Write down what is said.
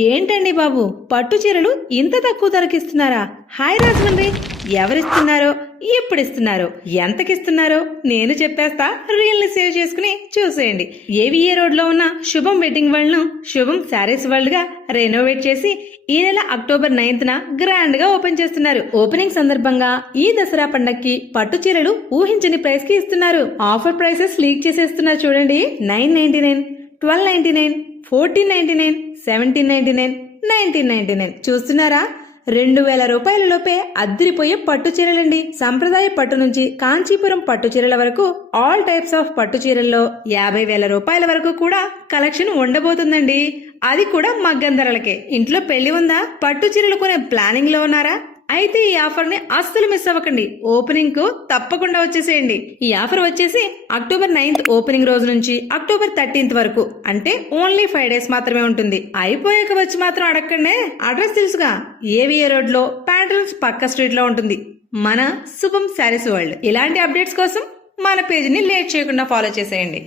ఏంటండి బాబు, పట్టు చీరలు ఇంత తక్కువ ధరకిస్తున్నారా? హాయ్ రాజమండ్రి. ఎవరిస్తున్నారో, ఎప్పుడిస్తున్నారో, ఎంతకిస్తున్నారో నేను చెప్పేస్తా. రీల్ని సేవ్ చేసుకుని చూసేయండి. ఏవిఏ రోడ్ లో ఉన్న శుభం వెడ్డింగ్ వరల్డ్ ను శుభం శారీస్ వరల్డ్ గా రెనోవేట్ చేసి ఈ నెల అక్టోబర్ 9th గ్రాండ్ గా ఓపెన్ చేస్తున్నారు. ఓపెనింగ్ సందర్భంగా ఈ దసరా పండక్కి పట్టు చీరలు ఊహించని ప్రైస్ కి ఇస్తున్నారు. ఆఫర్ ప్రైసెస్ లీక్ చేసేస్తున్నారు చూడండి. 999, 1299, 1499, 1799, 1999. చూస్తున్నారా? 2000 రూపాయల లోపే అద్దిరిపోయే పట్టు చీరలండి. సంప్రదాయ పట్టు నుంచి కాంచీపురం పట్టు చీరల వరకు ఆల్ టైప్స్ ఆఫ్ పట్టు చీరల్లో 50,000 రూపాయల వరకు కూడా కలెక్షన్ ఉండబోతుందండి. అది కూడా మగ్గం ధరలకే. ఇంట్లో పెళ్లి ఉందా? పట్టు చీరలు కొనే ప్లానింగ్ లో ఉన్నారా? అయితే ఈ ఆఫర్ ని అస్సలు మిస్ అవ్వకండి. ఓపెనింగ్ కు తప్పకుండా వచ్చేసేయండి. ఈ ఆఫర్ వచ్చేసి అక్టోబర్ 9th ఓపెనింగ్ రోజు నుంచి అక్టోబర్ 13th వరకు, అంటే ఓన్లీ 5 days మాత్రమే ఉంటుంది. అయిపోయాక వచ్చి మాత్రం అడగండి. అడ్రస్ తెలుసుగా, ఏవిఏ రోడ్ లో ప్యాంటలూన్స్ పక్క స్ట్రీట్ లో ఉంటుంది మన శుభం శారీస్ వరల్డ్. ఇలాంటి అప్డేట్స్ కోసం మన పేజ్ ని లేట్ చేయకుండా ఫాలో చేసేయండి.